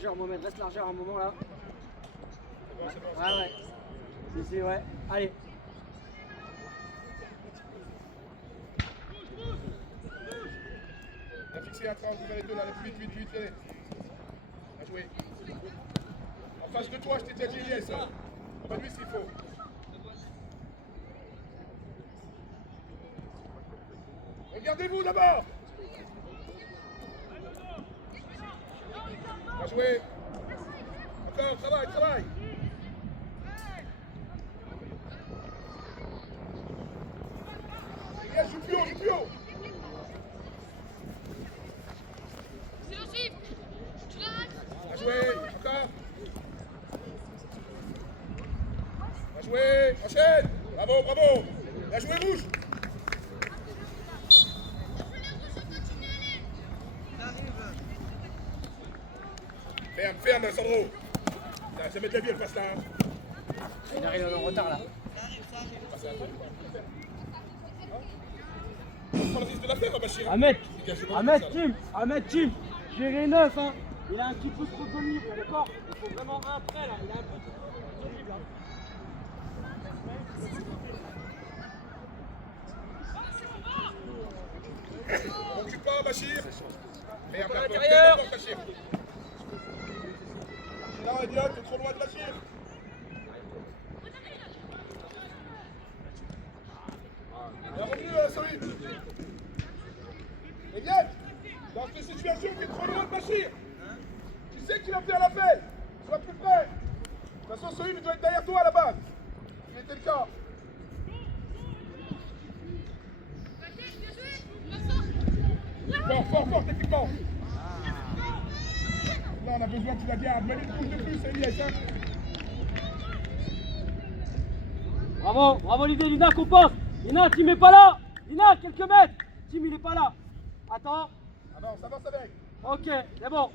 largeur, Mohamed, reste largeur un moment là. Ouais. Si, ouais. Allez. Bien fixé à 30, vous avez deux là, vite, allez. Bien joué. En face de toi, je t'ai déjà dit yes. On va lui s'il faut. Regardez-vous d'abord. Bien joué. Encore, travail. Les gars, joue plus haut. Bien joué, encore. Bien joué, enchaîne. Bravo. Bien joué, rouge. Ferme, Sandro. Ça met de la vie, elle passe là. Il arrive en retard là. On prend le risque de la faire, Bachir. Ahmed, Tim, j'ai les 9, hein. Il a un petit peu trop de dominer, d'accord? Il faut vraiment un prêt là, il a un peu de solide. On recule pas, Bachir. Ferme la porte, Bachir. Non, idiot, t'es trop loin de Bachir. Il est revenu, solide. Et bien, dans cette situation, t'es trop loin de Bachir. Tu sais que tu vas faire l'appel. Sois plus près. De toute façon, solide, il doit être derrière toi à la base. Il était le cas. Fort, techniquement. Là, on a besoin que tu la gardes. Même une touche de plus, c'est lié, hein. Bravo l'idée, Lina, qu'on pense. Lina, Tim est pas là. Lina, quelques mètres. Tim, il est pas là. Attends. Avance avec. Ok, c'est bon.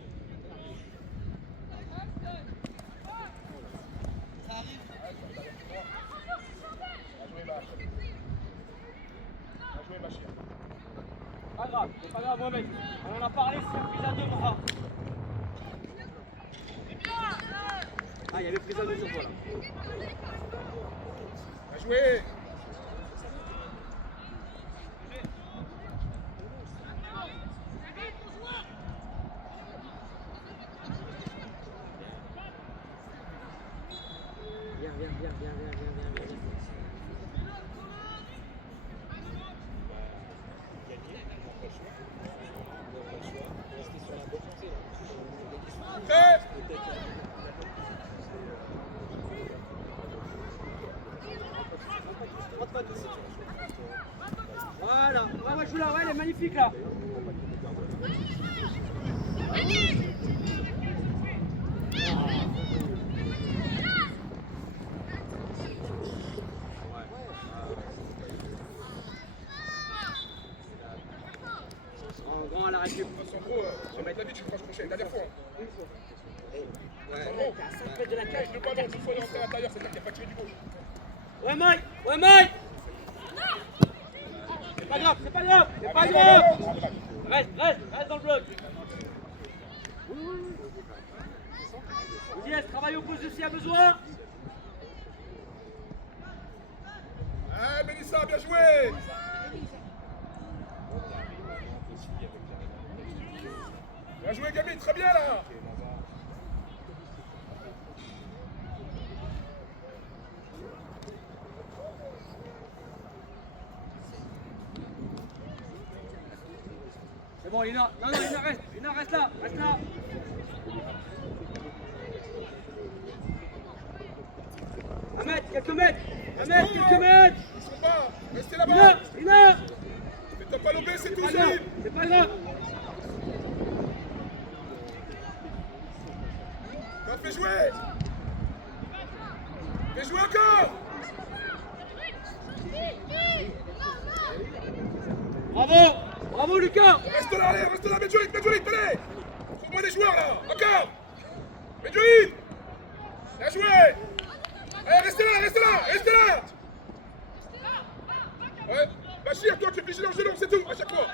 Bien joué, Bachir. C'est pas grave, Mohamed. On en a parlé, c'est prise à deux bras. Ah, il y avait prise à deux sur toi là. Bien joué. Viens. Voilà, ouais, joue là, ouais, elle est magnifique là. En grand à la récup. Sandro, je vais mettre la vie, tu me feras crochet, dernière fois. Ouais, t'es à 5 mètres de la cage. Le ballon, il faut aller rentrer à l'intérieur, c'est-à-dire qu'il n'y a pas tiré du gauche. Ouais, Mike. C'est pas grave. Reste dans le bloc. Yes, travaille au poste s'il y a besoin. Ah, Mélissa, bien joué. Bien joué, Gabi, très bien là. C'est bon, Lina. Non, Lina, reste là. Ahmed, quelques mètres. Ils sont bas, restez là-bas. Lina. Mais t'as pas lobé, c'est tout, C'est pas grave. Non, fais jouer encore. Bravo Lucas. Reste là, Medjolit, allez. Trouve-moi des joueurs là, encore. Medjolit. Bien joué. Allez, restez là. Ouais, Bachir, toi tu es vigilant, c'est tout, à chaque fois.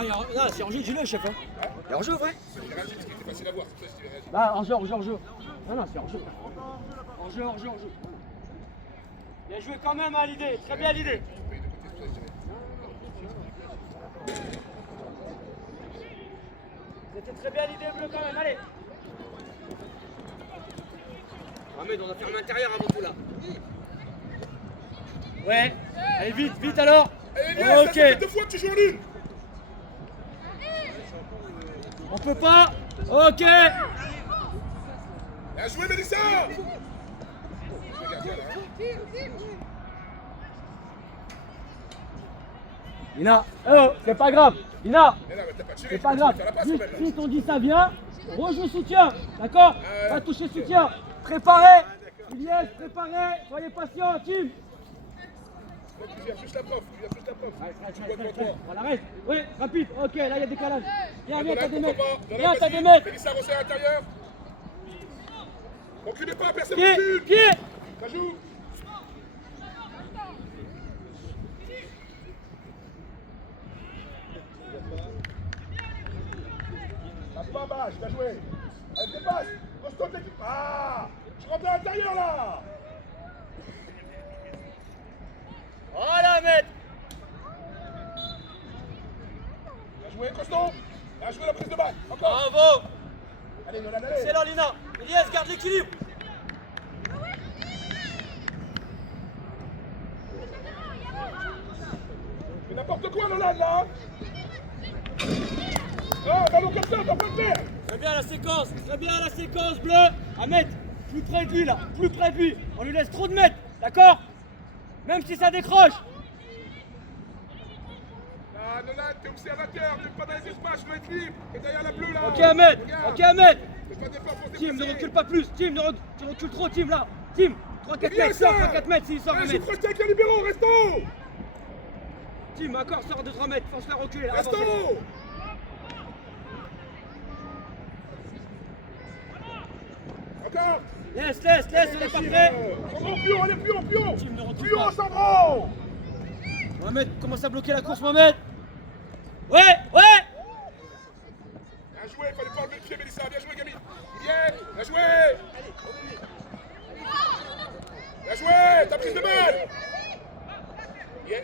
Ah, non, c'est hors-jeu, dis-le, chef. Hein. Il y a hors-jeu, ouais. C'est réagi parce qu'il était facile à voir, c'est pour ça que je t'ai réagi. Bah, hors-jeu. Non, non, c'est hors-jeu. Hors-jeu. Bien joué quand même, hein, l'idée. Très bien, l'idée. C'était très bien l'idée bleue quand même, allez. Mohamed, on a fermé l'intérieur avant tout là. Ouais, allez vite alors. Allez, Elias, ça fait 2 fois que tu joues en une. On peut pas. Ok. Bien joué, Mélissa. Ina, oh, c'est pas grave. Ina, Mais là, t'as pas tiré, c'est pas tu grave. fais la passe, Vite, quand même, là. vite, on dit ça, viens. Rejoue soutien, d'accord? Va toucher soutien. Préparez. Iliès, préparez. Soyez patient, team. Donc, tu viens juste la prof. Reste. Voilà, reste. Oui, rapide. Ok, là, il y a décalage. Viens, t'as des mètres. Viens, Viens, t'as des mètres. Mélissa, resserre à l'intérieur. Reculez pas, personne ne Pied, recule. pied. Ça joue. Passe pas bas, je vais jouer. Elle dépasse. Costaud de l'équipe. Ah, tu rentres à l'intérieur là. Voilà, maître. Bien joué, Costaud. Bien joué la prise de balle. Encore. Bravo. Allez, Nolan, allez. Excellent, Lina. Iliès, garde l'équilibre. Mais n'importe quoi, Nolan, là. Non, ballon comme ça, t'as pas le faire. Très bien la séquence bleue. Ahmed, plus près de lui là, plus près de lui. On lui laisse trop de mètres, d'accord? Même si ça décroche. Ah, Nolan, t'es observateur, t'es pas dans les espaces, je dois être libre. T'es derrière la bleue là. Ok Ahmed, Regarde. ok Ahmed. Fais pas d'effort pour te Tim, ne déplacer. recule pas plus. Tim, tu recules trop, Tim là. Tim, 3-4 mètres, sors 3-4 mètres s'il sort 1 Allez, je mètre. projeté avec les libéraux, restons. Tim, encore, sors de 3 mètres, force-la reculer là. avancez. Restons. Encore. Laisse, on est pas prêt. Sandro, plus haut, allez, plus haut. Tim, ne recule Plus pas. haut, Sandro. Mohamed, commence à bloquer la course, Mohamed. Ouais. Bien joué, fallait pas enlever le pied, Mélissa. Bien joué, Gabi. Bien joué. Bien joué, ta prise de balle. Bien.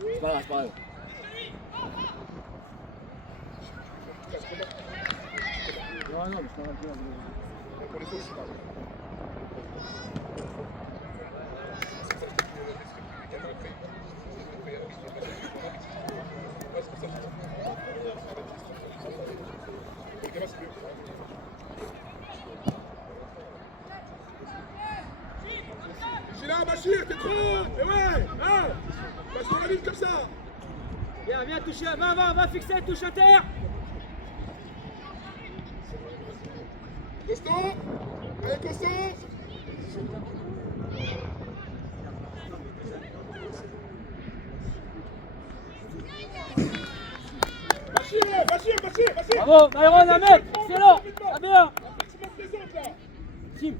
C'est pas grave. Non, mais c'est pas grave. Pour les fautes, je suis pas. Je suis là, Bachir, t'es trop. Mais ouais, hein. Passe sur la ligne comme ça. Viens, toucher, va fixer, touche à terre. Costaud. Allez, Costaud. Bachir. Bravo, Byron, Ahmed, excellent. Ah bien. Maximum présente là. Tim,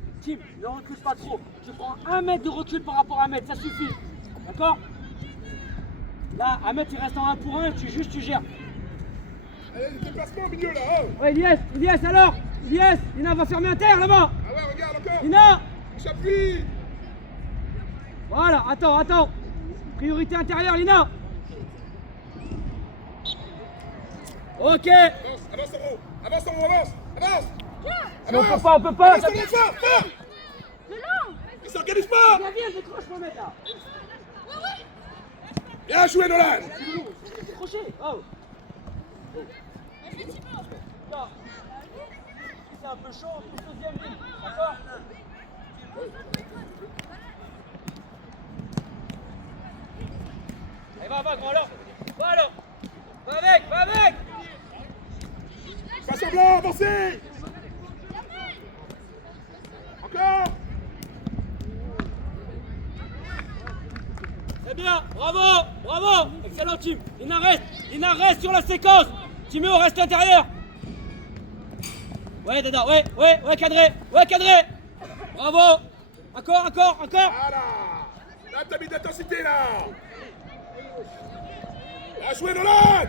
ne recule pas trop. Tu prends 1 mètre de recul par rapport à Ahmed, ça suffit. D'accord? Là, Ahmed, il reste en 1 pour 1, tu gères. Allez, le déplacement au milieu là. Oh. Ouais, Iliès alors. Iliès, Ina va fermer un terre là-bas. Ah ouais, regarde encore. Ina. On s'appuie. Voilà, attends. Priorité intérieure, Lina. Ok. Avance en haut. Avance. Mais on peut pas. Avance en haut, fort. Il s'organise pas. Viens, décroche, Mohamed là. Bien joué, Nolan. Décrochez. Oh. Là. C'est un peu chaud, plus deuxième ligne. D'accord? Allez, va, grand alors. Va alors. Va avec. Pas semblant, avancez. Encore. Très bien, bravo. Excellent team. Lina reste sur la séquence. Timéo reste intérieur. Ouais, Dada, ouais, cadré. Bravo. Encore. Voilà. Là, t'as mis d'intensité, là. Bien joué, Nolan.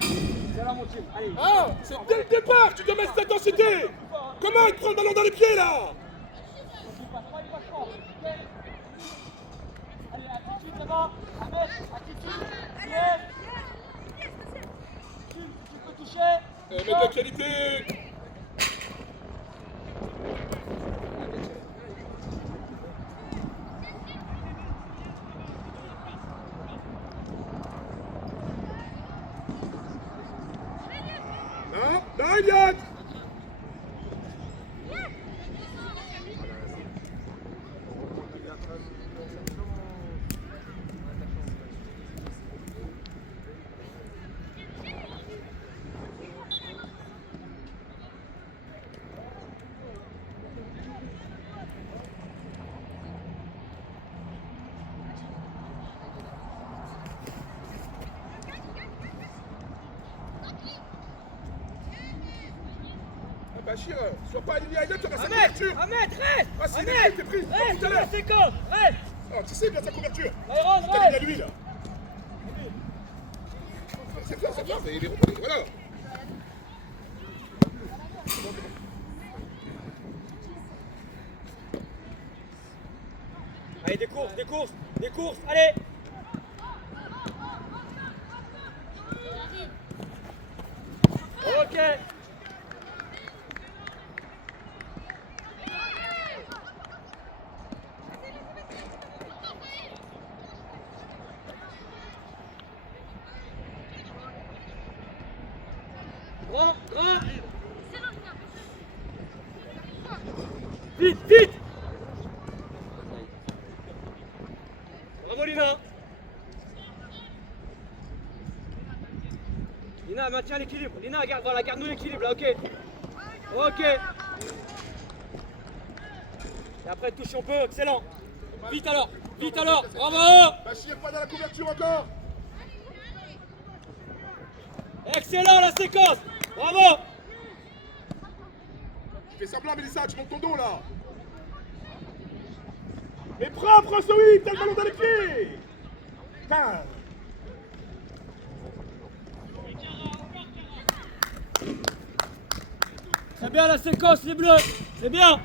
C'est là mon team. Allez. Ah, c'est dès le départ, tu dois mettre cette intensité. Comment il prend le ballon dans les pieds, là? Allez, attitude là-bas. Ahmed, attitude. Bien. Tu peux toucher. Mets de la qualité. Non, Elliot. Bachir, sois pas aligné à Elliot, tu auras sa couverture. Ahmed, reste. Ah, si, Ahmed, t'es pris, reste tout à dans l'heure. la séquence. Reste. Ah, tu sais bien sa couverture. Myron, Tu t'as mis à reste. lui, là. C'est ça, il est repris, voilà. Allez, des courses, allez. Ok. Grand. Vite. Bravo Lina. Lina, maintiens l'équilibre. Lina, garde-nous l'équilibre là, ok. Ok. Et après, touche on peut, excellent. Vite alors, bravo. Bachir, pas dans la couverture encore. Excellent la séquence, bravo. Tu fais semblant, Mélissa, tu montes ton dos, là. Mais propre, Soïd, t'as le ballon dans les pieds. Putain. Très bien la séquence les bleus, c'est bien.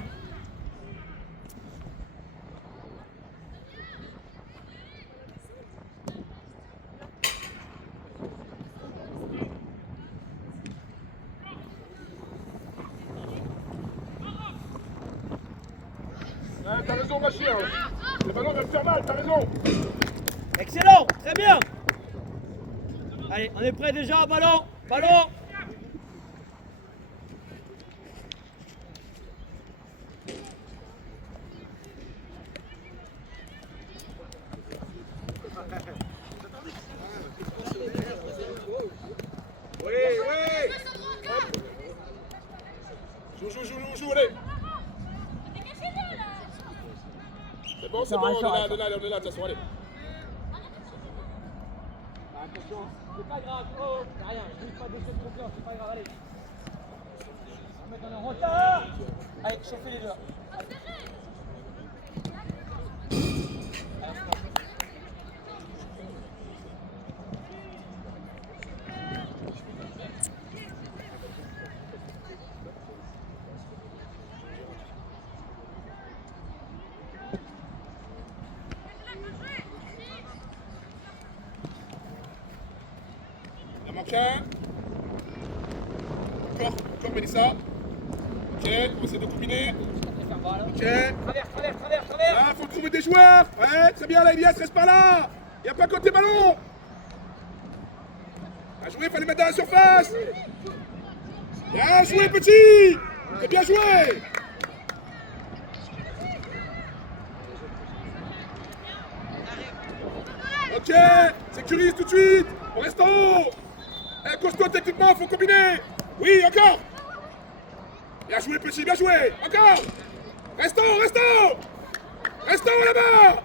Ouais, t'as raison, Bachir. Le ballon va me faire mal, t'as raison. Excellent, très bien. Allez, on est prêt déjà, ballon. Oui. Joue, allez. C'est bon, on est là, de toute façon, allez. Attention, c'est pas grave, c'est rien, juste pas baisser de confiance, c'est pas grave, allez. On va mettre en retard. Allez, chauffez les deux. Il en manque un. Encore Mélissa. Ok, on va essayer de combiner. Ok. Traverse. Là, faut trouver des joueurs. Ouais, très bien, là, Elias, reste pas là. Il n'y a pas côté ballon. Bien joué, fallait mettre dans la surface. Bien joué, petit. C'est bien joué. Ok, sécurise tout de suite. On reste en haut. Cause-toi techniquement, faut combiner. Oui, encore. Bien joué, petit, bien joué. Encore. Restons là-bas.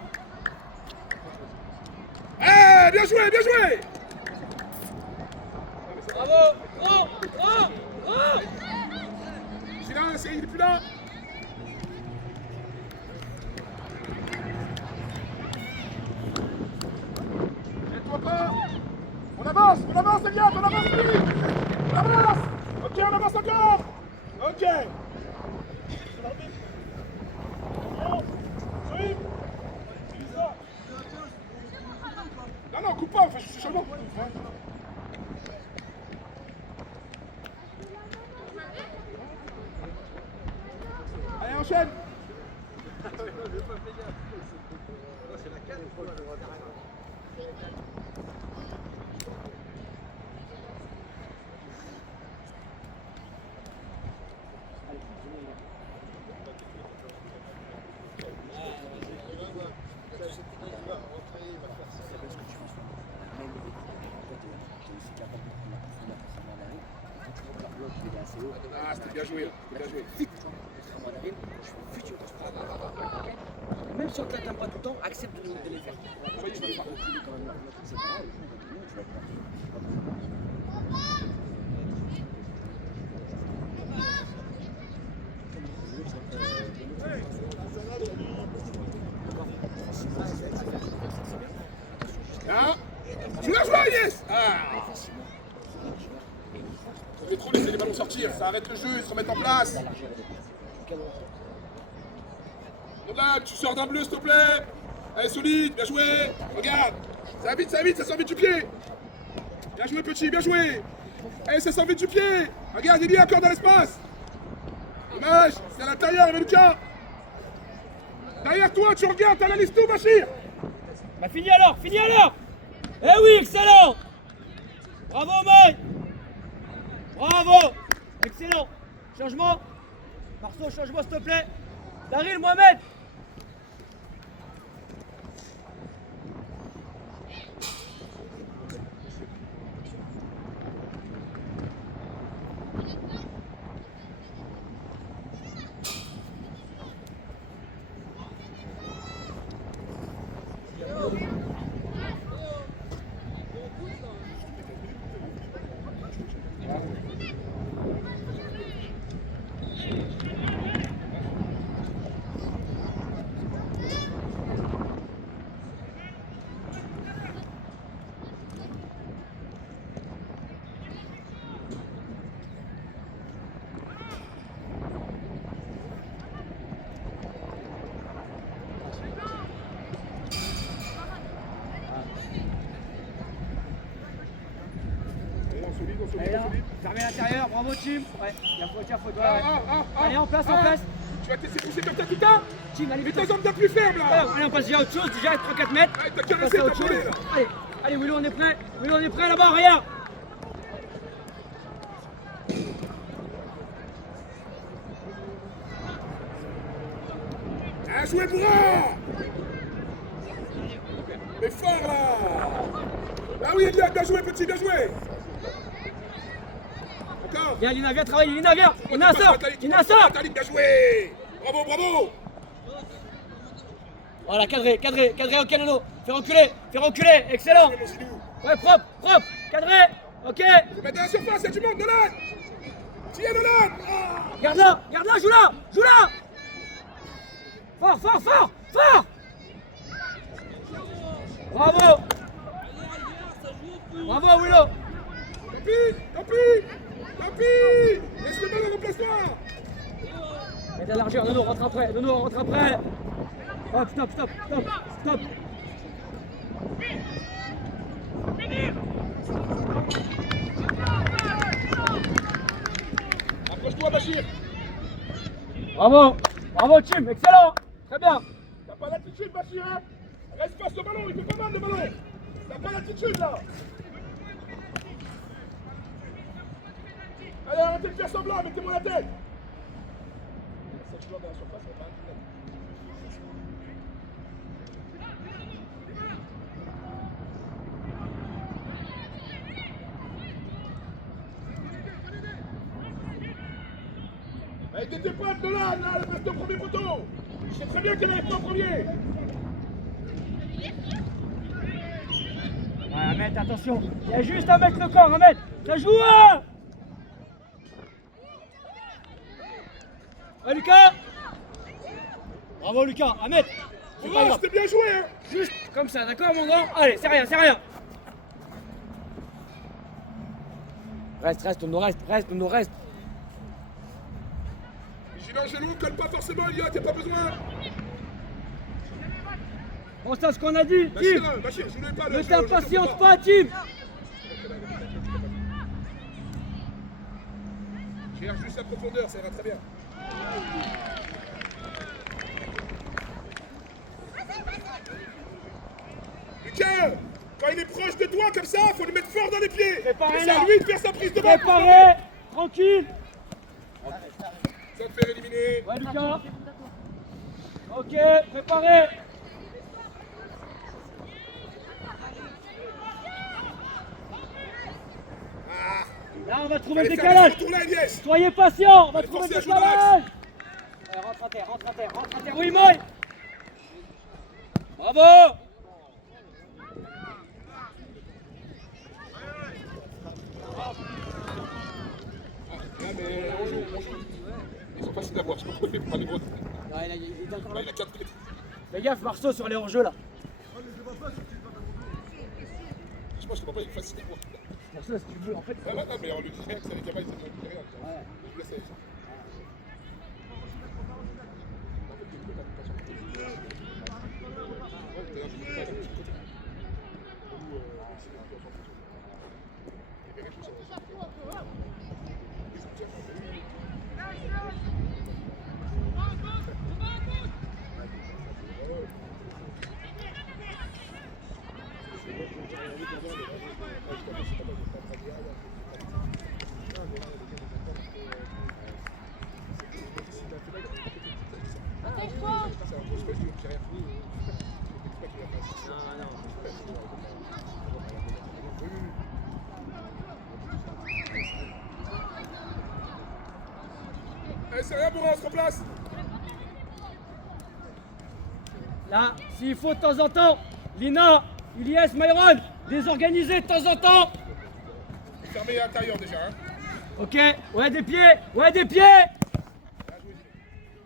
Eh, bien joué. Bravo, grand. Silence, il est plus là. on avance plus. On avance. Ok, on avance encore. Ok. Non, non, coupe pas, on fait juste seulement. Allez, enchaîne. Ah, c'était bien joué, bien joué. Même si on ne t'atteint pas tout le temps, accepte de les faire. Ah, tu l'as joué, yes. Ah. On est trop laisser les ballons sortir, ça arrête le jeu, ils se remettent en place. Donc là, tu sors d'un bleu, s'il te plaît. Allez, solide, bien joué. Regarde, ça va vite, ça sort vite du pied. Bien joué, petit, bien joué. Allez, ça sort vite du pied. Regarde, il y a encore dans l'espace. Dommage, c'est à l'intérieur, mais Lucas. Derrière toi, tu regardes, t'as la liste tout, Bachir. Bah finis alors, finis alors. Eh oui, excellent. Bravo Mike. Bravo. Excellent. Changement. Marceau, changement s'il te plaît. Daryl, Mohamed. Allez là, fermez l'intérieur, bravo team. Ouais, il y a faute, ouais, ouais. Allez, en place. Tu vas te laisser pousser comme ça tout le temps. Team, allez Mais vite. ta jambe plus ferme là. Allez, on passe déjà à autre chose, déjà 3-4 mètres. Ouais, t'as On qu'à passe rester à autre tapé chose. là. Allez, Willow, on est prêt là-bas, regarde. Bien joué, Bourra. Mais fort là. Ah oui, Eliade, bien joué, petit, bien joué. Encore. Viens Lina, viens travailler, Lina, viens. Lina sort. Nathalie, bien joué. Bravo, bravo. Voilà, cadré, ok Nono. Fais reculer, excellent. Ouais, propre, cadré, ok. Faut mettre dans la surface, il y a du monde, Nolan. Tiens, Nolan. Ah. Garde là, joue là. Fort. Bravo Willow. Tant pis. Laisse le ballon, remplace-toi. Mets de la largeur, Nono rentre après. Hop, stop. Approche-toi, Bachir. Bravo team, excellent. Très bien. T'as pas l'attitude, Bachir, hein. Reste face au ballon, il fait pas mal le ballon. T'as pas l'attitude là. Allez, arrêtez de faire semblant, mettez-moi la tête. Cette joueur dans la surface, elle va pas avec des potes de là, elle reste au premier poteau. Je sais très bien qu'elle arrive pas en premier. Ouais, Ahmed, attention. Il y a juste à mettre le corps, Ahmed. Ça joue, hein. Ouais, Lucas. Bravo, Lucas. Ahmed. C'est pas grave. C'était bien joué, hein. Juste comme ça, d'accord, mon grand. Allez, c'est rien. Reste, on nous reste. Vigilant, Gélon, colle pas forcément, Elliot, y'a pas besoin. Pense à ce qu'on a dit, Tim. Bachir, je ne pas. Ne t'impatiente pas, Tim. Gère juste la profondeur, ça ira très bien. Lucas, quand il est proche de toi comme ça, faut le mettre fort dans les pieds. Préparez C'est à là. lui de faire sa prise de balle. Préparé, tranquille. Ça te fait éliminer. Ouais, Lucas. Ok, préparé. Là, on va trouver le décalage. Soyez patient, on va trouver le décalage. Rentre à terre. Oui, moi. Bravo. Ah, mais on joue. Ils sont faciles à voir, je sais pas pourquoi il fait pas les gros. Non, il est encore là. Il a 4 minutes. Fais gaffe, Marceau, sur les hors-jeux là. Je pense que papa il est facile à voir. Marceau, si tu veux, en fait. Ah, non, mais on lui dit que c'est les camarades, il ne dit rien. Ouais. Je laisse ça. Allez, c'est rien, Bourrin, on se replace. Là, s'il faut de temps en temps, Lina, Ilyes, Myron, désorganiser de temps en temps. Fermé à l'intérieur déjà. Hein. Ok, ouais, des pieds.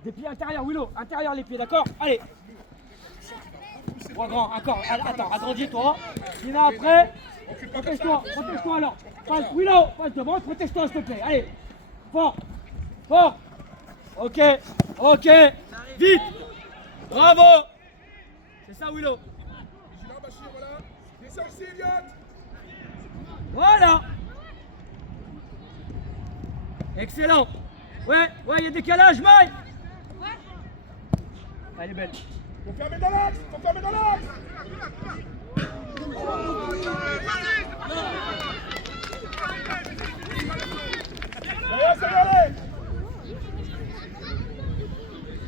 Des pieds intérieurs, Willow, intérieur les pieds, d'accord? Allez. Trois grand, encore. Attends, agrandis-toi. Lina après. Protège-toi alors. Willow, passe devant, protège-toi s'il te plaît. Allez. Fort. Ok. Vite. Bravo. C'est ça, Willow. Vigilant, Bachir, voilà. Et ça aussi, Elliot. Voilà. Excellent. Ouais, il y a décalage, Mike. Elle est belle. Faut fermer dans l'axe. Allez.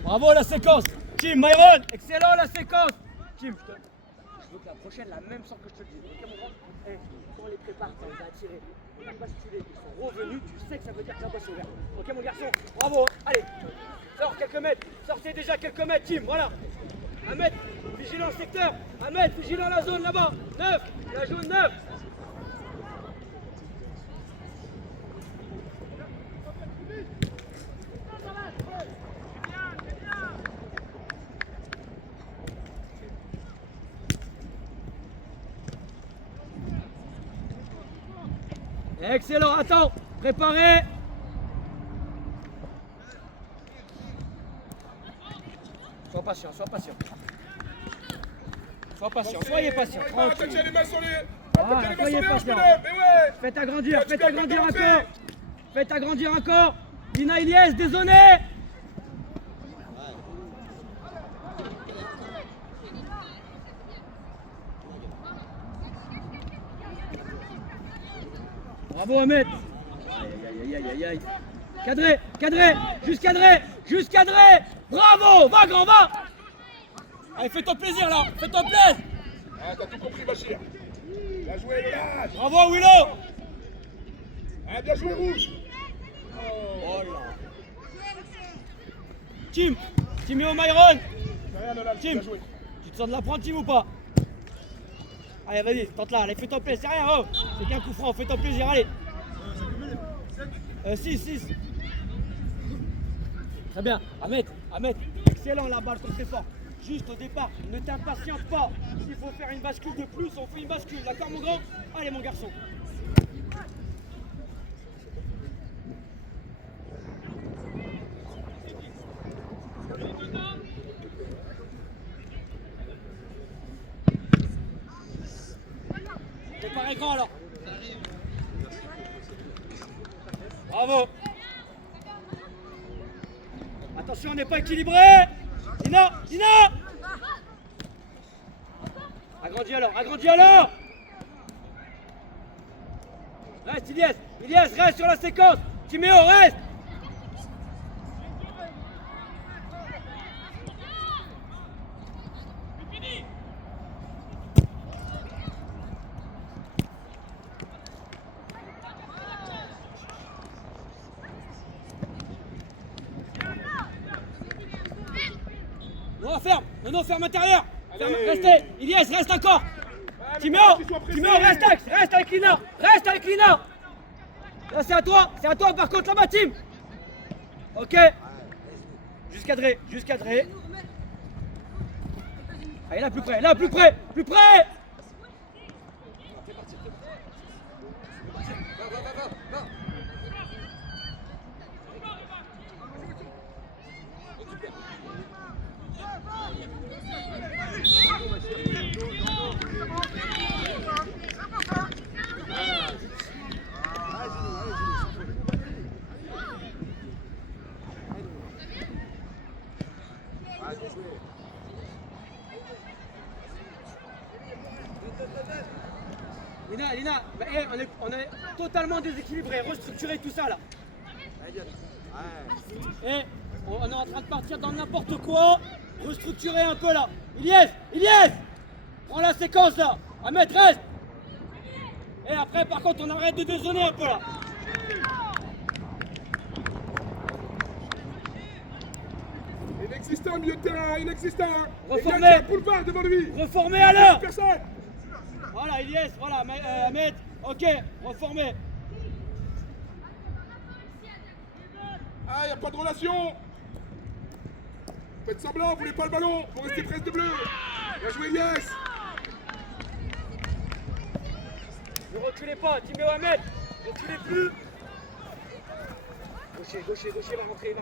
Bravo la séquence. Tim, Myron. Excellent la séquence. Tim, je veux que la prochaine, la même sans que je te le dise. Ok, mon grand. Quand on les prépare, quand on va attirer, on n'a pas basculé, ils sont revenus, tu sais que ça veut dire que la boîte est ouverte. Ok, mon garçon. Bravo. Allez. Sors quelques mètres. Sortez déjà quelques mètres, Tim. Voilà. 1 mètre. Vigilant le secteur. 1 mètre. Vigilant la zone là-bas. 9. La jaune 9. Excellent, attends, préparé. Sois patient. Soyez patient. Attaquez les mains sur les... Voilà, soyez patient. Faites agrandir encore. Faites agrandir encore. Lina Ilyes, dézonné. Bravo Ahmed. Aïe. Cadré. Juste cadré. Bravo, va grand, va. Allez, fais-toi plaisir là. Ah, t'as tout compris, Bachir. Bien joué, Léa. Bravo Willow. Ah, bien joué, Rouge. Oh là. Tim et Myron. Tim, tu te sens de la prendre, Tim, ou pas? Allez, vas-y, tente là, allez, fais-toi plaisir, c'est rien, oh. C'est qu'un coup franc, fais-toi plaisir, allez. 6. Très bien, Ahmed, excellent la balle, comme c'est fort. Juste au départ, ne t'impatiente pas. S'il faut faire une bascule de plus, on fait une bascule, d'accord mon grand? Allez mon garçon. et grand alors. Bravo. Attention, on n'est pas équilibré. Dina, Dina. Agrandis alors. Reste, Ilias, reste sur la séquence. Timéo, reste. Non, ferme intérieur. Restez. Ilias, reste encore. Timéo, reste avec Lina. Là, c'est à toi par contre là-bas, Tim. Ok. Jusqu'adré. Allez, là, plus près. Lina, bah, on est totalement déséquilibré, restructuré tout ça là. Et on est en train de partir dans n'importe quoi, restructurer un peu là. Ilias, prends la séquence là, Ahmed reste. Et après par contre on arrête de dézoner un peu là. Inexistant, milieu de terrain, inexistant. Reformé. Boulevard devant lui. Reformé alors. Personne. Voilà, Ilias, voilà, Ahmed, ok, reformé. Ah, il n'y a pas de relation. Faites semblant, vous voulez pas le ballon, vous restez presque de bleu. Bien joué, Ilias. Ne reculez pas, Timéo Ahmed, ne reculez plus. Gaucher, il va rentrer.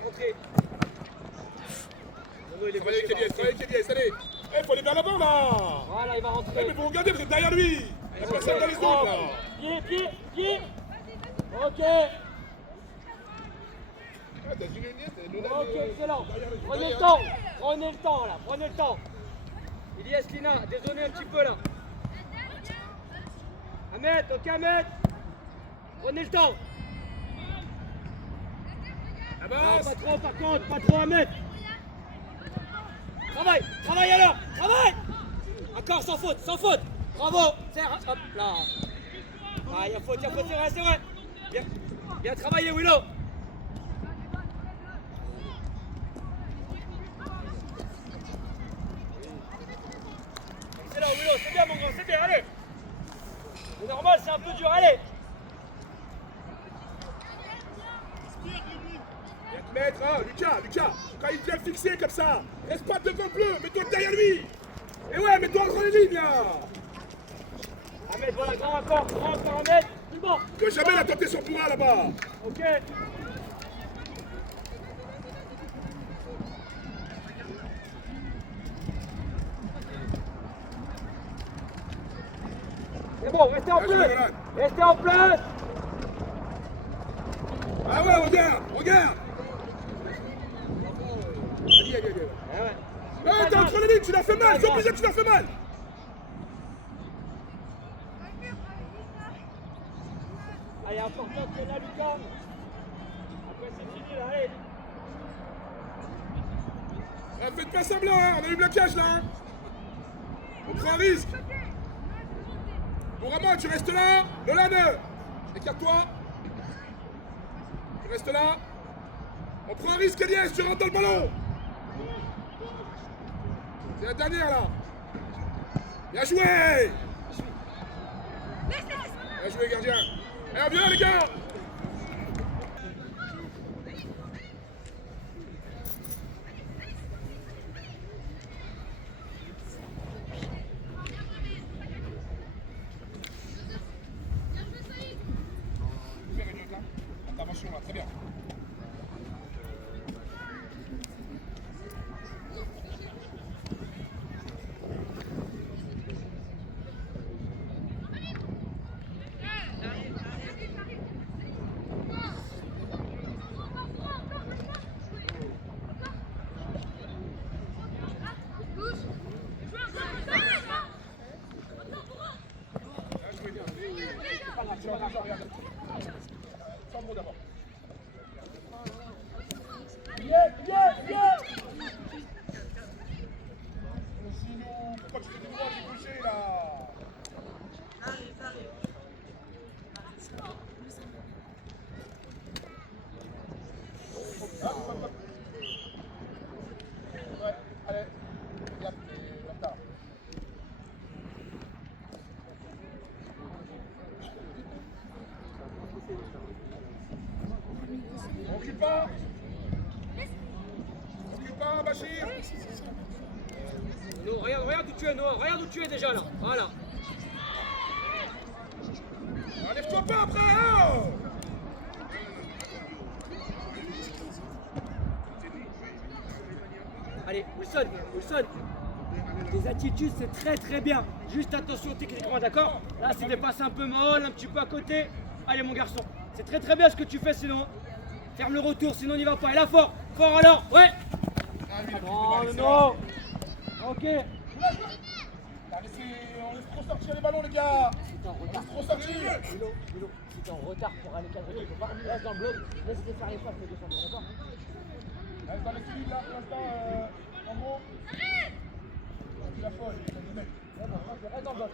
Non, il est travaillez avec Elias, allez. Il faut aller vers l'avant là. Voilà, il va rentrer. Mais vous regardez, vous êtes derrière lui. Il n'y a personne dans les autres là. Pied. Ok. Ok, excellent. Prenez le temps. Ilias, Lina, dézonez un petit peu là. Ahmed. Prenez le temps. Avance. Pas trop par contre, pas trop Ahmed. Travaille alors. Encore sans faute. Bravo. Serre, hop là. Ah, il y a faute, c'est vrai. Bien travaillé, Willow. Excellent, Willow, c'est bien mon grand, c'est bien, allez. C'est normal, c'est un peu dur, allez. Viens te mettre, hein, Lucas. Quand il vient fixer comme ça, reste pas devant le bleu, mets-toi derrière lui. Et ouais, mets-toi entre les lignes là. Ahmed, voilà, grand rapport, Ahmed. C'est bon. Que jamais la tenter sur Bourra là-bas. Ok. C'est bon, restez en place. Ah ouais, regarde. Allez. Ah, t'es entre les lignes, tu l'as fait mal, c'est obligé que tu l'as fait mal. Allez, important, c'est là, Lucas. Après, c'est fini, là, allez. Faites pas semblant, hein, on a eu blocage là. Hein. On prend un risque. Bon, Ramon, tu restes là. Nolan, écarte-toi. Tu restes là. On prend un risque, Elias, tu rentres dans le ballon. C'est la dernière là. Bien joué. Bien joué, gardien. Allez, viens les gars. Intervention là, très bien. Bravo d'abord. Bien. Sinon, pourquoi tu fais des droits, j'ai couché là? Ouais, allez. Regarde, t'es en retard. Occupe pas, Bachir. Non, regarde où tu es, Noah. Regarde où tu es déjà là. Voilà. Enlève-toi pas après, hein. Allez, Wilson. Tes attitudes, c'est très bien. Juste attention techniquement, d'accord? Là, c'est des passes un peu molles, un petit peu à côté. Allez, mon garçon. C'est très bien ce que tu fais, sinon. Ferme le retour, sinon on n'y va pas. Et là, fort alors. Ouais. Non. Ok. On laisse trop sortir les ballons, les gars. On laisse trop sortir. Milo, si t'es en retard pour aller cadrer quelque part, reste dans le bloc, laisse-les faire les passes, les défendeurs, d'accord? Reste dans les solides là pour l'instant, en gros. C'est la folle, c'est du mec. Reste dans le bloc.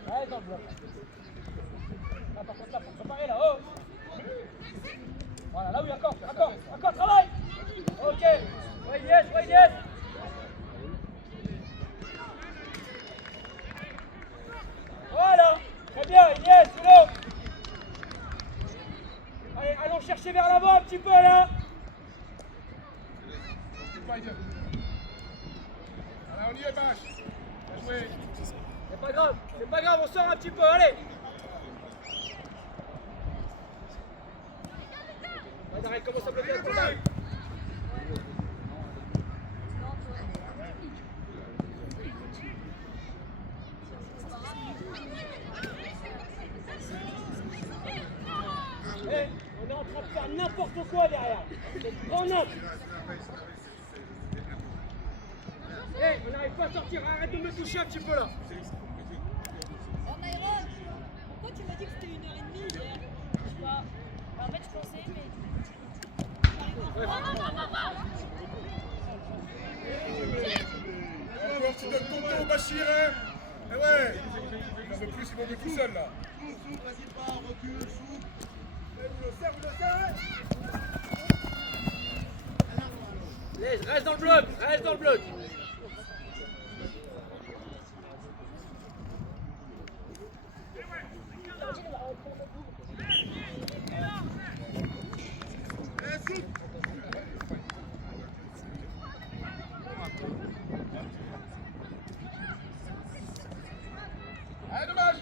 Là, par contre, là, faut préparer là, oh. Voilà, là oui, encore, travail. Ok, ouais, yes. Voilà, très bien, yes, Milo. Allez, allons chercher vers l'avant un petit peu là. Allez, on y est, Bach. Bien joué. C'est pas grave, on sort un petit peu, allez. Arrête, commence à bloquer la portail. Hey, on est en train de faire n'importe quoi derrière. C'est grand n'importe. Hey, on n'arrive pas à sortir, arrête de me toucher un petit peu là. Oh Myron, pourquoi tu m'as dit que c'était 1h30 hier? Je sais pas. En fait, je pensais, mais. Encore, tu donnes ton dos, Bachir, hein. Eh ouais. Il en veut plus, il va tout seul là. Souffle, vas-y pas, recule, souffle. Reste dans le bloc. Allez, dommage.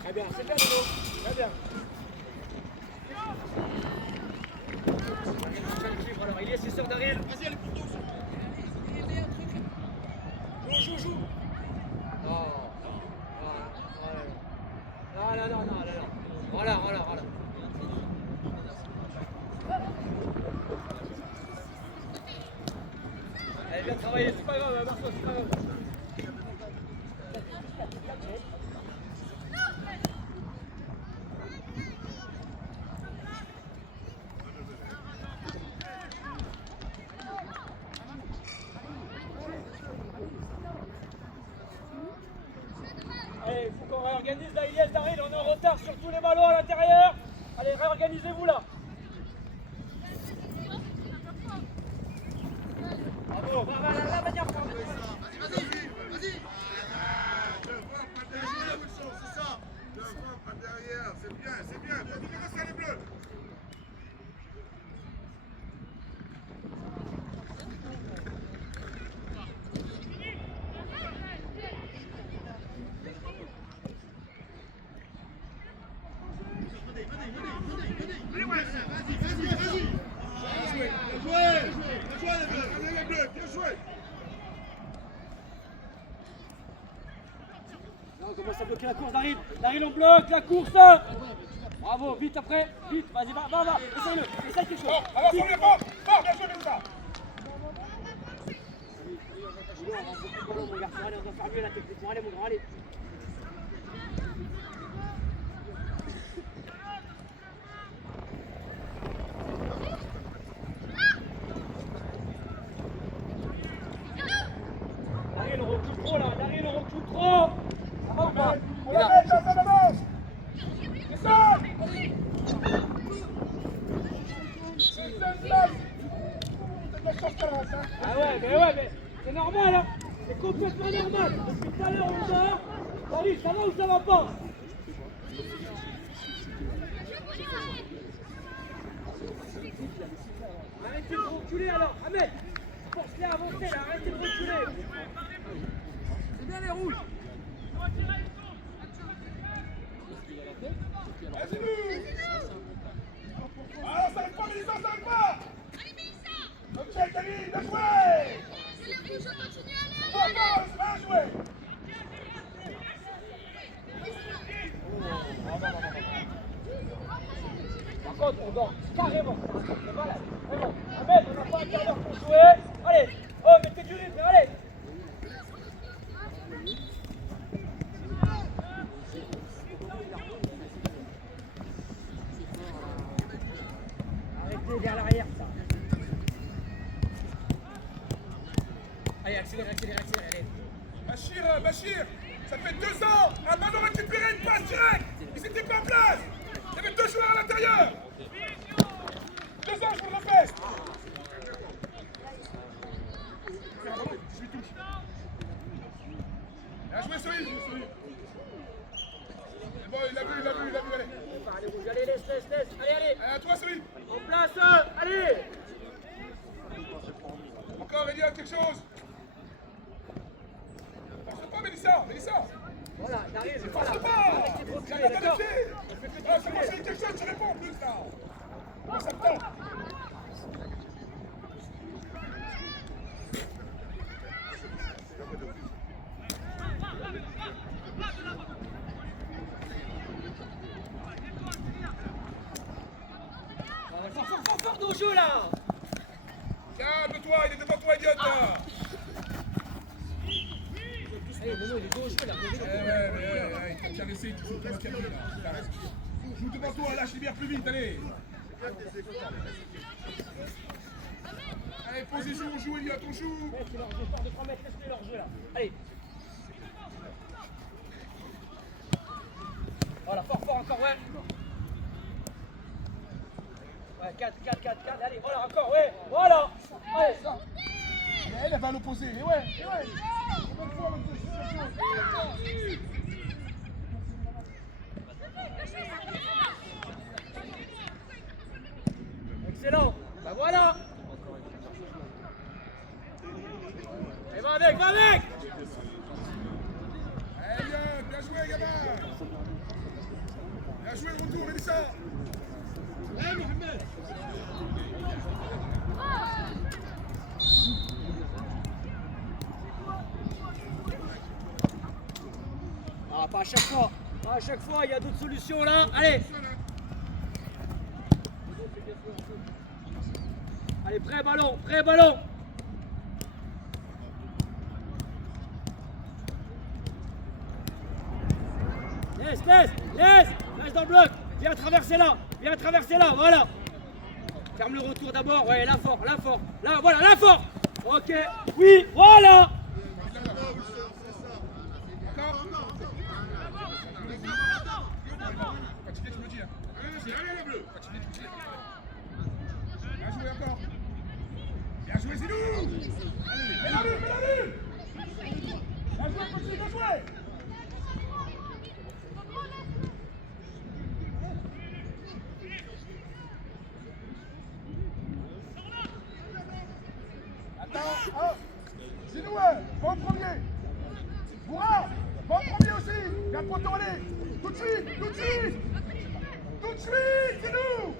Très bien, c'est bien, Lino. Très bien. Alors, il est assesseur d'Ariel. Vas-y, allez pour tous. Joue. Non. Voilà. Allez, bien travaillé, c'est pas grave, Marceau, c'est pas grave. Allez, il faut qu'on réorganise la Iliès d'Aril, on est en retard sur tous les ballons à l'intérieur. Allez, réorganisez-vous là. Bravo, va, là, va dire. Vas-y. C'est ça. Devant, pas derrière. C'est bien. Faut dégager les bleus. les bleus, bien joué. Là, on commence à bloquer la course, Daryl. Daryl, on bloque la course. Bravo, vite après, vite, vas-y, va, essaye-le, essaye quelque chose. Bon, avance, on est fort, bien joué, Mélissa. On a beaucoup de ballons, mon garçon, allez, on doit faire mieux là, techniquement, allez, mon grand, allez. Daryl, on recule trop là, Daryl, on recule trop. Ça va ou pas? On avance, on avance. Descends. Ah ouais, mais c'est normal, hein. C'est complètement normal. Depuis tout à l'heure, on sort. Daryl, ça va ou ça va pas? Arrêtez de reculer alors, Ahmed. Force-les à avancer là, arrêtez de reculer. C'est bien les rouges. Vas-y, ah, ça arrive pas, Mélissa, ça arrive pas. Ok, Camille, bien joué. Bien joué. Par contre, on dort carrément. C'est malade. Vraiment. Ahmed, on n'a pas un quart d'heure pour jouer. Allez, oh, mettez du rythme, allez. Arrêtez vers l'arrière, ça. Allez, accélérez, allez. Bachir, ça fait 2 ans. Un ballon récupéré, une passe directe. Ils étaient pas en place. Il y avait 2 joueurs à l'intérieur. 2 ans, je vous le répète. Bien joué, Soïl. C'est bon, il l'a vu, allez. Allez, rouge, allez, laisse. Allez. Allez, à toi, Soïl. En place, allez. Encore, Elia, quelque chose. Force pas, Mélissa. Voilà, Daryl, c'est pas là. Force pas. Arrêtez de reculer, J'arrête d'accord? d'arrêter. Ah, c'est moi, j'ai quelque chose, tu réponds en plus, là. Comment ça me tente? Fort au jeu là. Calme-toi, il est devant toi, idiote. Allez, Mono, il est dos au jeu là. Ouais, il t'a caressé, tu joues comme un camion, là. Joue devant toi, lâche les bières plus vite, allez. Allez, position, on joue, Elliot, on joue. Laisse-les leur jeu, sort de 3 mètres, laisse-les leur jeu là. Allez. Voilà, fort encore, ouais. Ouais, 4, allez, voilà, encore, ouais, voilà. Allez, ça. Elle va à l'opposé, et ouais. Bonne fois, excellent. Bah voilà. Allez, va avec. Elliot, bien joué, gamin. Bien joué, le retour, Mélissa. Ah, pas à chaque fois, il y a d'autres solutions là. Allez. Allez, prêt ballon. Laisse dans le bloc. Viens traverser là, voilà. Ferme le retour d'abord, ouais, là fort. Là, voilà, là fort. Ok, oui, voilà. Fatigué, tu me dis. Allez, les bleus. Fatigué, tu me dis. Bien joué encore. Bien joué, Zidou. Allez, mets-la-lui. Bien joué, continue, bien joué. Attends, Zidou, va en premier. Bourra, va en premier aussi. Viens pour tourner. Tout de suite, Zidou.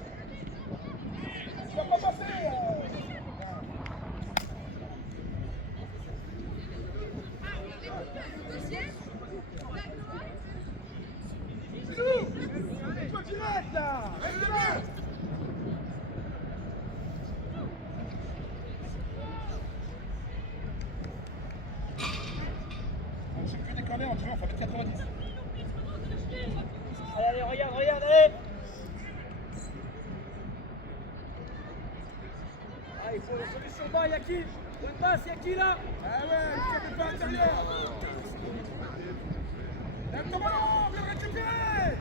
Ah, il faut une solution bas, y'a qui? Bonne passe, y'a qui là? Ah ouais, il ne pas intérieur. Lève ton ballon, viens le récupérer.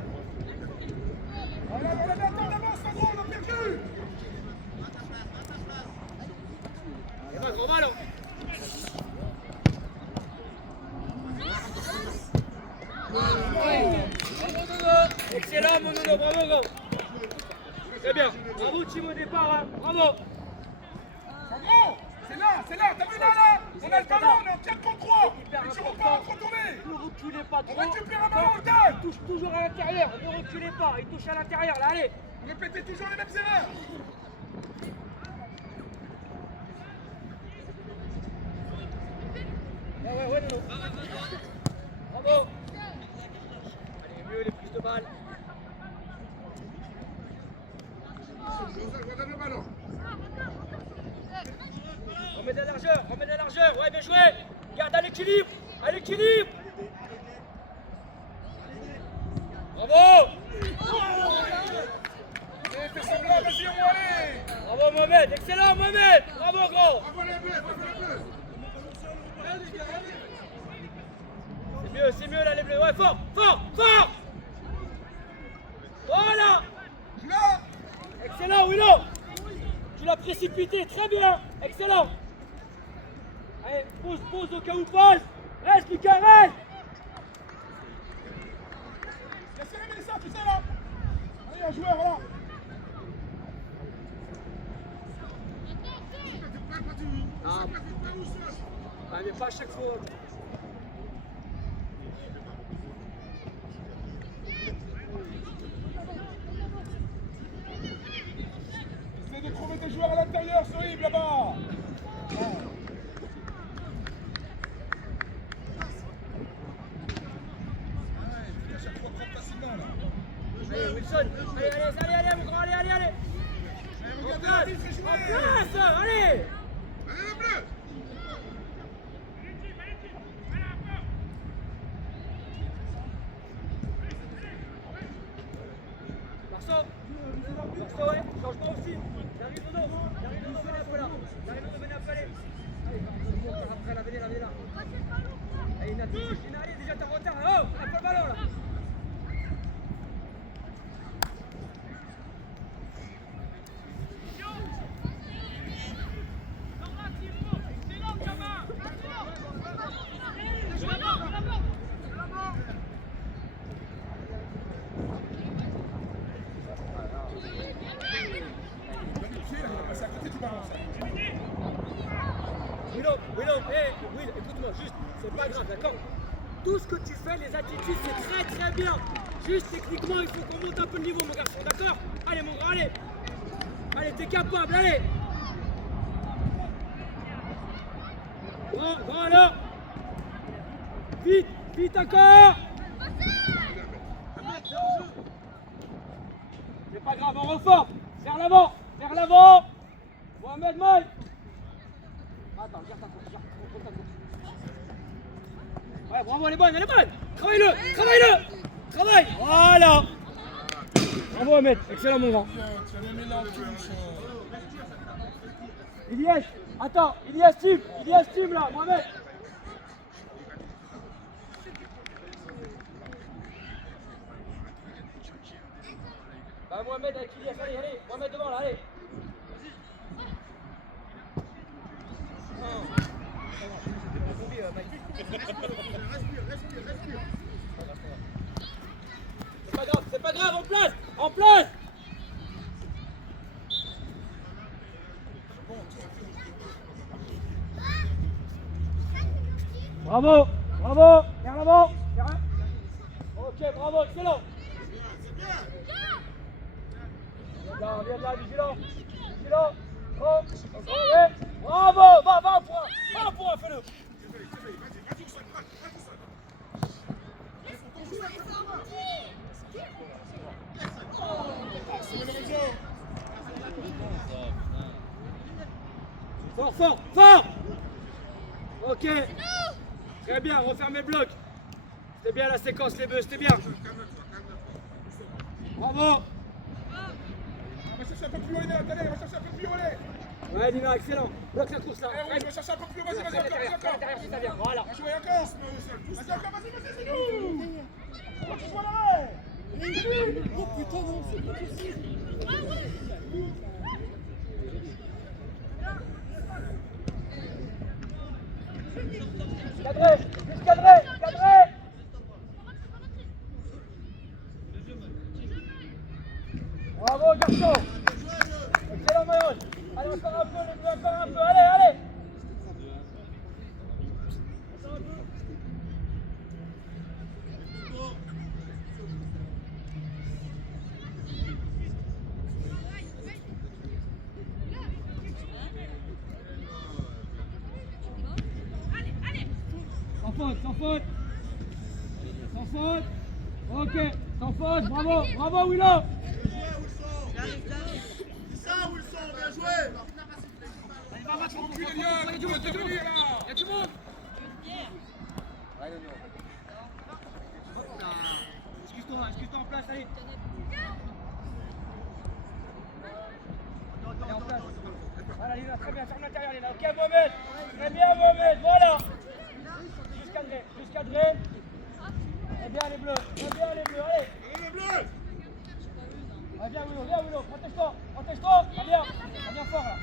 Voilà, on l'a mis en avance, pas gros, on a perdu. Et ben, gros ballon. Bravo Nono. Excellent mon Nono, bravo gros. Très bien, bravo team au départ, hein. Bravo. Sandro, c'est là, t'as vu là? On a le ballon, on est en 4 contre 3. Et tu repars en retourner. Ne reculez pas trop. On récupère un ballon, on le donne. Il touche toujours à l'intérieur, ne reculez pas, il touche à l'intérieur, là allez. Répétez toujours les mêmes erreurs. Ouais, Nono. Bravo. Allez, mieux les prises de balles. Je donne le ballon. Remets de la largeur, ouais, bien joué. Garde à l'équilibre, Bravo. Et fais semblant, vas-y, on va aller. Bravo Mohamed, excellent Mohamed. Bravo gros. Bravo les bleus, C'est mieux là les bleus, ouais, fort. Voilà. Là. Excellent Willow. Tu l'as précipité, très bien. Excellent. Allez, pose au cas où passe. Reste Lucas, reste. Laissez les Mélissa, tu sais là. Allez, un joueur, voilà. Ah, mais pas à chaque fois. Essayez de trouver des joueurs à l'intérieur, Sohib, là-bas. Allez, Wilson. Allez, mon grand, allez. En place, allez. Allez, les bleus. Marceau, ouais, changement aussi. J'arrive Nono, venez un peu là. Allez, après, là, venez là. Allez, Ina, allez, déjà t'es en retard là. Oh, on a pas le ballon là. Will, écoute-moi, juste, c'est pas grave, d'accord? Tout ce que tu fais, les attitudes, c'est très bien. Juste techniquement, il faut qu'on monte un peu le niveau, mon garçon, d'accord? Allez, mon grand, allez! Allez, t'es capable, allez! Grand alors! Vite encore! C'est pas grave, on reforme! Vers l'avant! Mohamed Moy! Attends, regarde ta course, contrôle ta course. Ouais, bravo, elle est bonne! Travaille! Voilà! Bravo, Ahmed, excellent, mon grand. Ilias Team là, Mohamed! Bah, Mohamed avec Ilias, allez, Mohamed devant là, allez! C'est pas grave, en place! Bravo, vers l'avant! Ok, bravo, excellent! Viens là, vigilant! Oh, ouais. Bravo! Va un point, fais-le! Fort! Ok! Très bien, refermez le bloc! C'était bien la séquence, les bœufs, c'était bien! Bravo! On va chercher un peu plus haut, attendez, on va chercher un peu plus haut. Ouais, Dina, excellent. Bloque la course là. Eh oui, je vais chercher un peu plus. Vas-y, vas-y, encore, vas-y, encore. L'intérieur, si ça vient. Voilà. Bien joué, encore. Vas-y, encore, vas-y, c'est nous. On va jouer à l'arrêt. Oh putain, non, c'est pas possible. Cadré, juste cadré, cadré. Bravo, garçon. Excellent, Mayol. Allez, encore un peu, les bleus, encore un peu. Allez, allez. Sans faute, sans faute. Sans faute. Ok, sans faute. Bravo, bravo, Willow. C'est ça, Wilson, bien joué. Puis les liens, il y a du monde. Il y a du monde. Excuse-toi en place, allez. Allez, en place. Voilà, Lina, très bien, ferme l'intérieur, Lina. Ok, Mohamed. Très bien, Mohamed, voilà. Juste cadré. Très bien, les bleus. Très bien, les bleus, allez. Les bleus. Ah, viens, Willow. Protège-toi. Va bien. Va bien fort, là.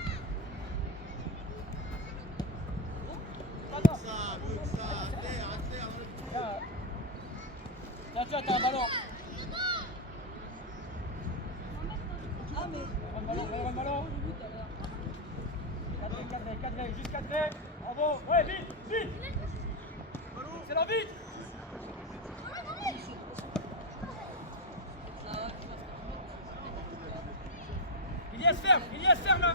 Tiens, t'as un ballon. Le ballon. Cadré, juste cadré. Bravo. Ouais, vite. Excellent, vite. Ilias ferme là.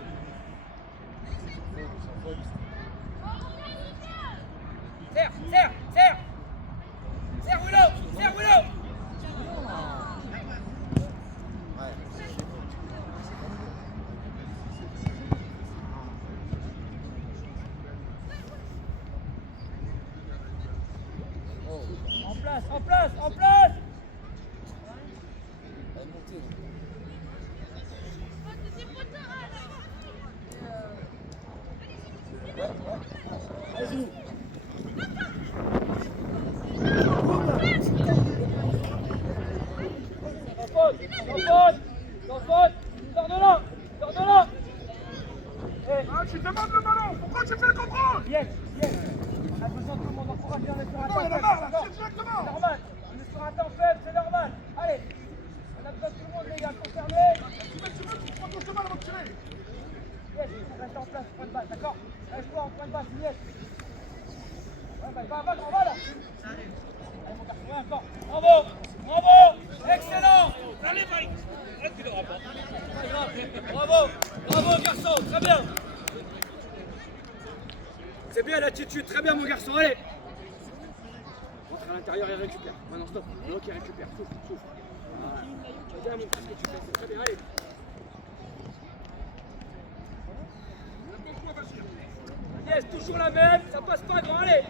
Serre, Willow. En place. Sans faute. Sors de là. Ah, tu demandes le ballon. Pourquoi tu fais le contrôle? Yes. On a besoin de tout le monde. Encourage bien, on est sur un Non, temps il en a faible. marre, là, Non, tire directement. c'est normal. On est sur un temps faible, c'est normal. Allez. On a besoin de tout le monde, les gars, concernés. Tu prends ton chemin avant de tirer. Yes, reste en place, point de balle, d'accord? Reste-toi en point de balle, yes. Ouais, bah, va, on va là. Allez, mon garçon, ouais, encore. Bravo. Excellent. Allez, Mike. Tu l'auras pas. Bravo, garçon, très bien. C'est bien l'attitude, très bien, mon garçon, allez. Rentre à l'intérieur et récupère. Maintenant, stop. Ok, récupère, souffle. Voilà. Viens, mon frère, ce que tu fais, c'est très bien, allez. Yes, toujours la même, ça passe pas grand, allez.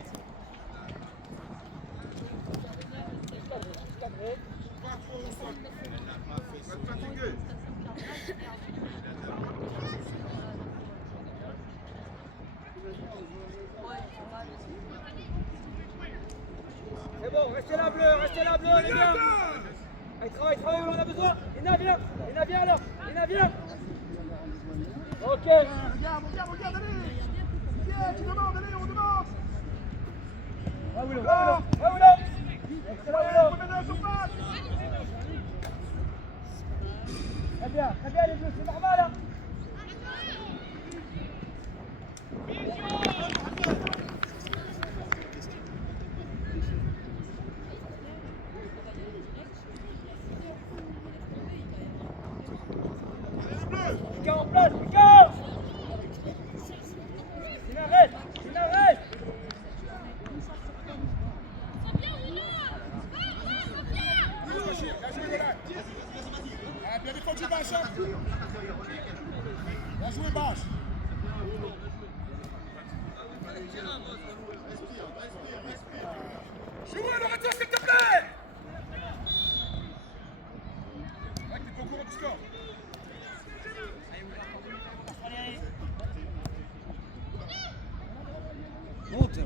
C'est bon, restez là bleu, les gars. Allez, travaille, on en a besoin. Ina, viens alors. Ok. Regarde, allez. Viens, tu demandes, allez, on demande. Va Willow. Excellent, On met dans la surface. Très bien les bleus, c'est normal hein. Lucas en place, Lucas. Il arrête. Bien défendu, Bâche. Bien joué, Bâche. Jouez le retour, s'il te plaît. Ouais, t'es pas au courant du score. Monte.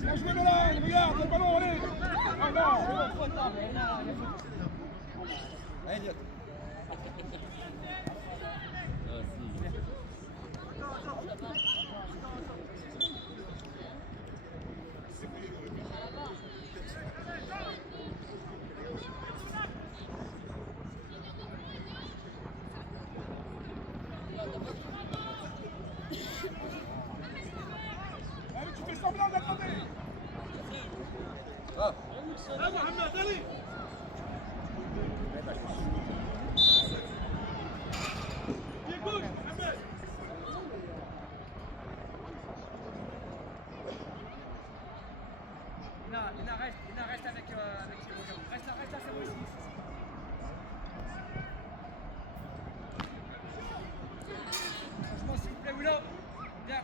Bien joué, Nolan. Regarde, le ballon, allez. Ah non. Allez, Elliot. Allez, tu fais semblant d'attendre. Ah. Allez, Mohamed, allez. Pied gauche, Mohamed. Lina, reste avec Thibaut. Reste là, c'est bon ici. Franchement, s'il vous plaît, Willow. Bien.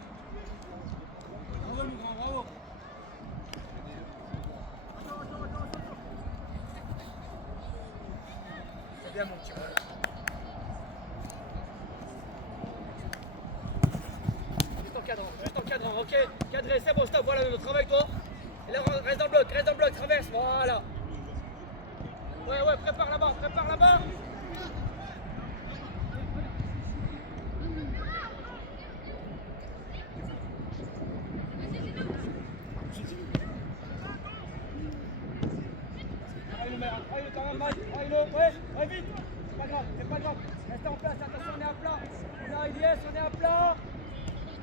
Bravo, mon grand, bravo. C'est bien, mon petit frère. Juste encadrant, ok. Cadré, c'est bon, stop, voilà notre travail, toi. Et là, reste dans le bloc, traverse, voilà. Ouais, prépare là-bas. Travaille-le quand même, Mike, ouais, vite. C'est pas grave, restez en place, attention, on est à plat. On a IDS, on est à plat.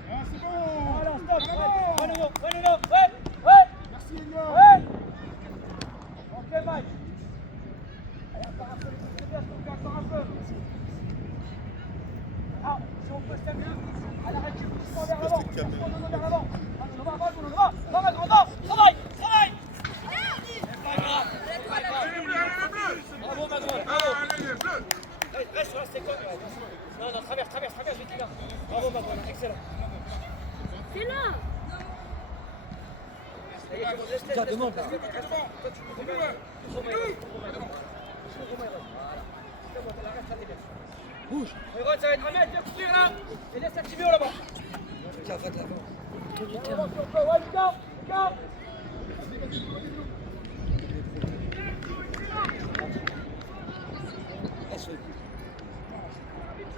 Ah, c'est bon. Voilà, stop, Bravo. ouais. Merci, Elliot. Ouais. Ok, Mike. Allez, encore un peu, c'est bien, s'il te plaît, encore un peu. Ah, si on peut se faire mieux, à la récup, doucement vers l'avant. Vers l'avant. Va, travaille. C'est pas grave. Bravo, Magro, bravo. Reste, c'est quoi? Non, traverse, vite, là. Bravo, Magro, excellent. C'est là. Bouge. Regarde, ça va être un mètre, viens construire là. Et laisse activer là-bas. Tiens, va de l'avant. Autour du terrain. Ouais, Lucas.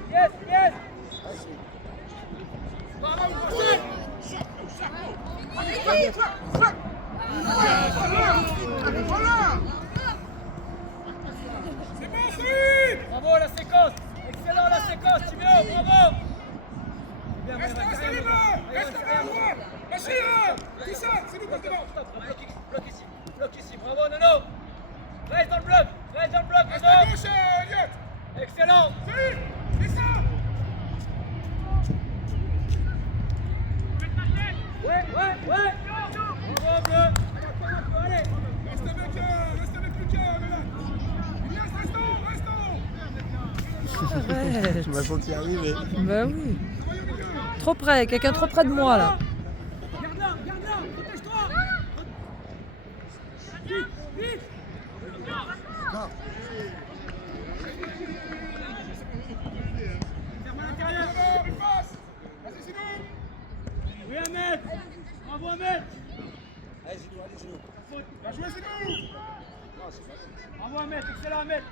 Yes. Bravo, Marcel. Voilà. C'est bon, Saïd. Bravo la séquence. Excellent la séquence, Tibio, bravo. Bien, Reste à droite. Bachir. Tout ça, c'est nous qui devant. Bloc ici, bravo Nono. Reste dans le bloc, Reste à gauche, Elliot. Excellent. Saïd, c'est ça. Ouais. Bravo bleu. Allez. Reste avec Lucas, Nolan. Restons. Arrête. Je m'as senti arriver. Bah oui. Trop près, quelqu'un trop près de moi là. Garde là, dépêche-toi. Vite. Ferme à l'intérieur. Il passe. Vas-y, c'est nous. Oui, Ahmed. Bravo Ahmed. Allez, Zidou. Bien joué, c'est nous. Bravo Ahmed, excellent Ahmed.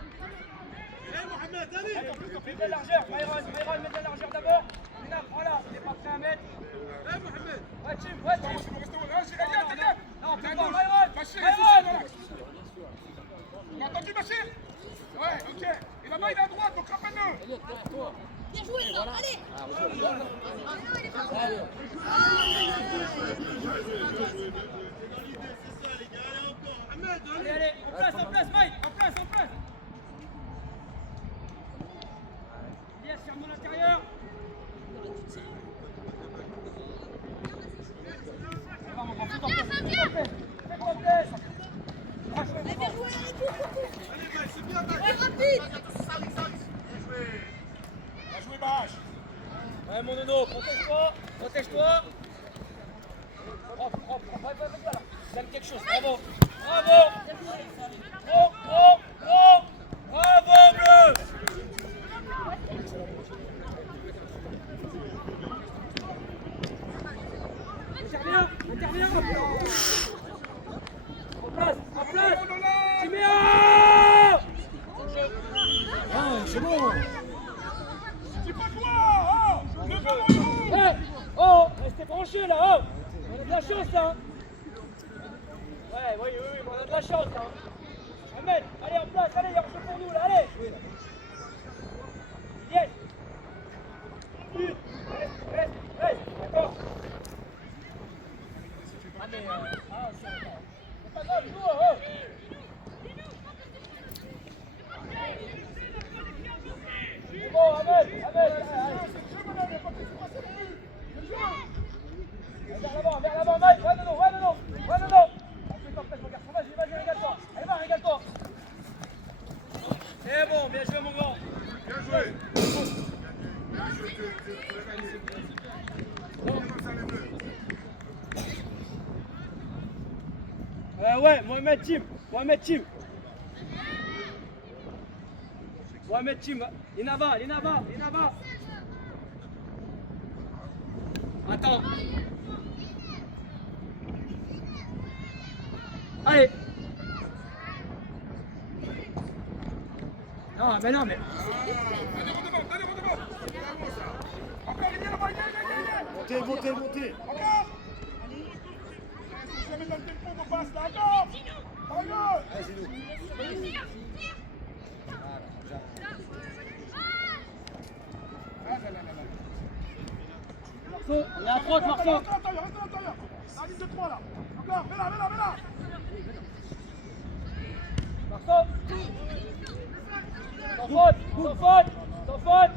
Allez, Mohamed, allez. Allez, mets de la largeur, Byron, mets de la largeur d'abord. Lina, prends là, il est pas prêt à mettre. Allez, Mohamed. Ouais, Tim. Restons. Là, j'ai Elliot. Non, T'es à plus pas, gauche. Byron. Bachir, Byron. relax. Tu m'as entendu, Bachir? Ouais, ok. Et là-bas, il est à droite, donc rappelle-le. Bien joué, ça. Allez. Allez, en place, Mike, en place. Yes, ferme à l'intérieur. Bien joué, allez, cours. Ouais, rapide. Allez mon nono, protège-toi, protège-toi. Propre, là. Donne quelque chose, bravo. Bravo. Bravo bleu. Interviens. En place. Timéa. Ah, c'est bon. C'est pas toi, oh. Ne pas moi. Oh, restez branchés là, oh. On a de la chance là. Ouais, oui, on a de la chance là. Ahmed, allez en place, allez, il y a un jeu pour nous là, allez. Yes. Reste, d'accord. Ah mais, c'est pas grave, nous, oh. C'est bon, Ahmed, allez. Vers l'avant, Mike, ouais, non. Vas-y, régale-toi. Allez, va, régale-toi. C'est bon, bien joué, mon grand. Bien joué. Ouais, Mohamed Team. Linava. Attends. Allez. Non, mais. Allez, redevant. Encore, il est là-bas, il est. Montez. Encore. Je vais mettre dans le tempo de passe là, encore. Encore. Allez, c'est nous. On est à 30, Marceau. Reste à l'intérieur. La ligne de 3 là. Encore, mets là. Marceau. Sans faute.